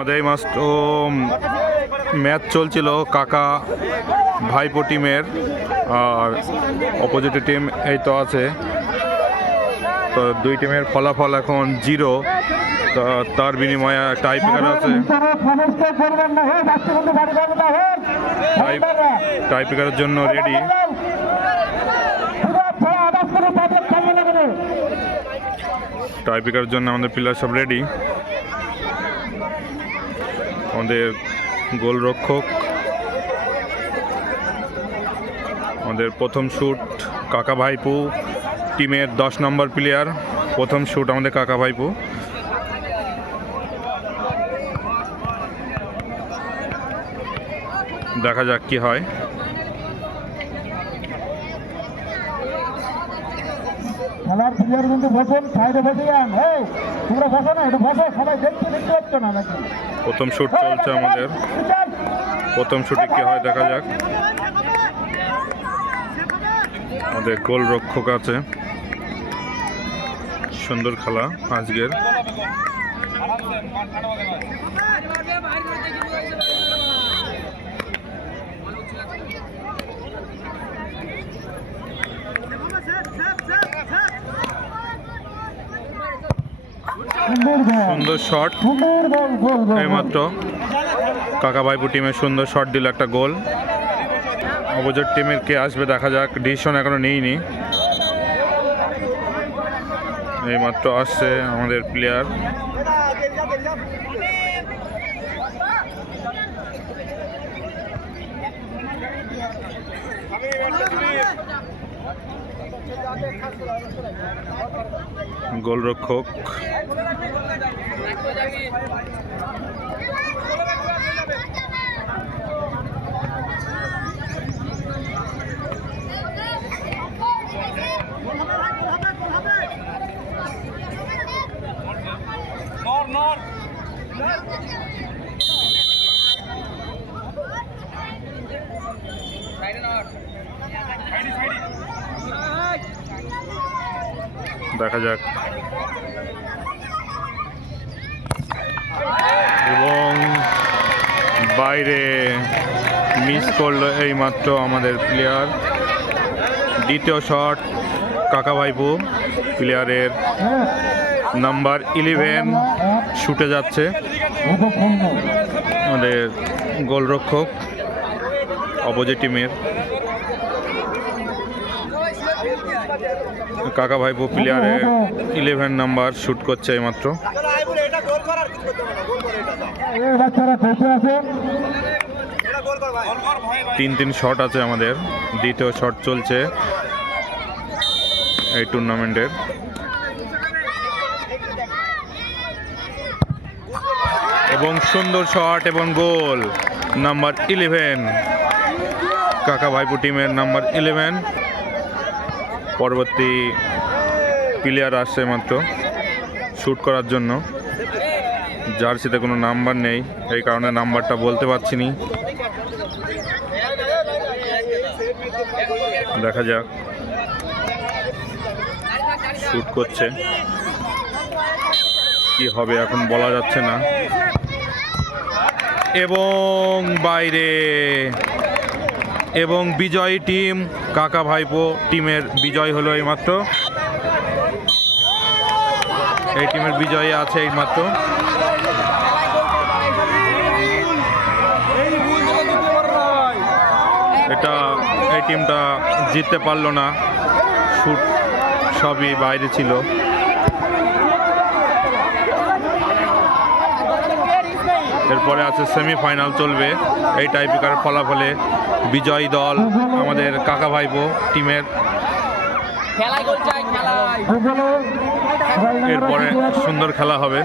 আমাদের এই মাস তো ম্যাচ চলছিল কাকা ভাইপো টিমের, আর অপোজিট টিম এই তো আছে। তো দুই টিমের ফলাফল এখন 0। তো তার বিনিময়ে টাই ব্রেকার আছে। টাই ব্রেকারের জন্য রেডি। টাই ব্রেকারের জন্য আমাদের প্লেয়ার সব রেডি। আমাদের গোলরক্ষক, আমাদের প্রথম শুট কাকা ভাইপো টিমের 10 নম্বর প্লেয়ার। প্রথম শুট আমাদের কাকা ভাইপো। দেখা যাক কি হয়। খেলার প্লেয়ার কিন্তু বসেন, সাইডে বসে যান। তোমরা বসো না, এটা বসো, সবাই দেখতে পাচ্ছ না নাকি? প্রথম শুট চলছে আমাদের। প্রথম শুটে কি হয় দেখা যাক। আমাদের গোলরক্ষক আছে। সুন্দর খেলা আজকের। সুন্দর শট এইমাত্র কাকা ভাইপো টিমের সুন্দর শট দিল একটা গোল। অপোজিট টিমের কে আসবে দেখা যাক, ডিসিশন এখনো নেইনি। এইমাত্র আসছে আমাদের প্লেয়ার। গোলরক্ষক দেখা যাক। এবং বাইরে মিস করলো এইমাত্র আমাদের প্লেয়ার। দ্বিতীয় শট কাকা ভাইপো প্লেয়ারের নাম্বার 11 শুটে যাচ্ছে। আমাদের গোলরক্ষক অপোজিট টিমের কাকা ভাইপো প্লেয়ারের 11 নাম্বার শুট করছে এইমাত্র। 3 শট আছে আমাদের। দ্বিতীয় শট চলছে এই টুর্নামেন্টের। এবং সুন্দর শট এবং গোল নাম্বার 11 কাকা ভাইপো টিমের নাম্বার 11। পরবর্তী প্লেয়ার আসছে মাত্র শুট করার জন্য। জার্সিতে কোনো নাম্বার নেই, এই কারণে নাম্বারটা বলতে পারছি না। দেখা যাক, শুট করছে কি হবে এখন বলা যাচ্ছে না। এবং বাইরে, এবং বিজয়ী টিম কাকা ভাইপো টিমের বিজয় হলো এইমাত্র। এই টিমের বিজয়ী আছে এইমাত্র। এই টিমটা জিততে পারলো না, শুট সবই বাইরে ছিল। এরপরে আছে সেমিফাইনাল চলবে। এই টাইব্রেকার ফলাফলে বিজয়ী দল আমাদের কাকা ভাইপো টিমের। এরপরে সুন্দর খেলা হবে।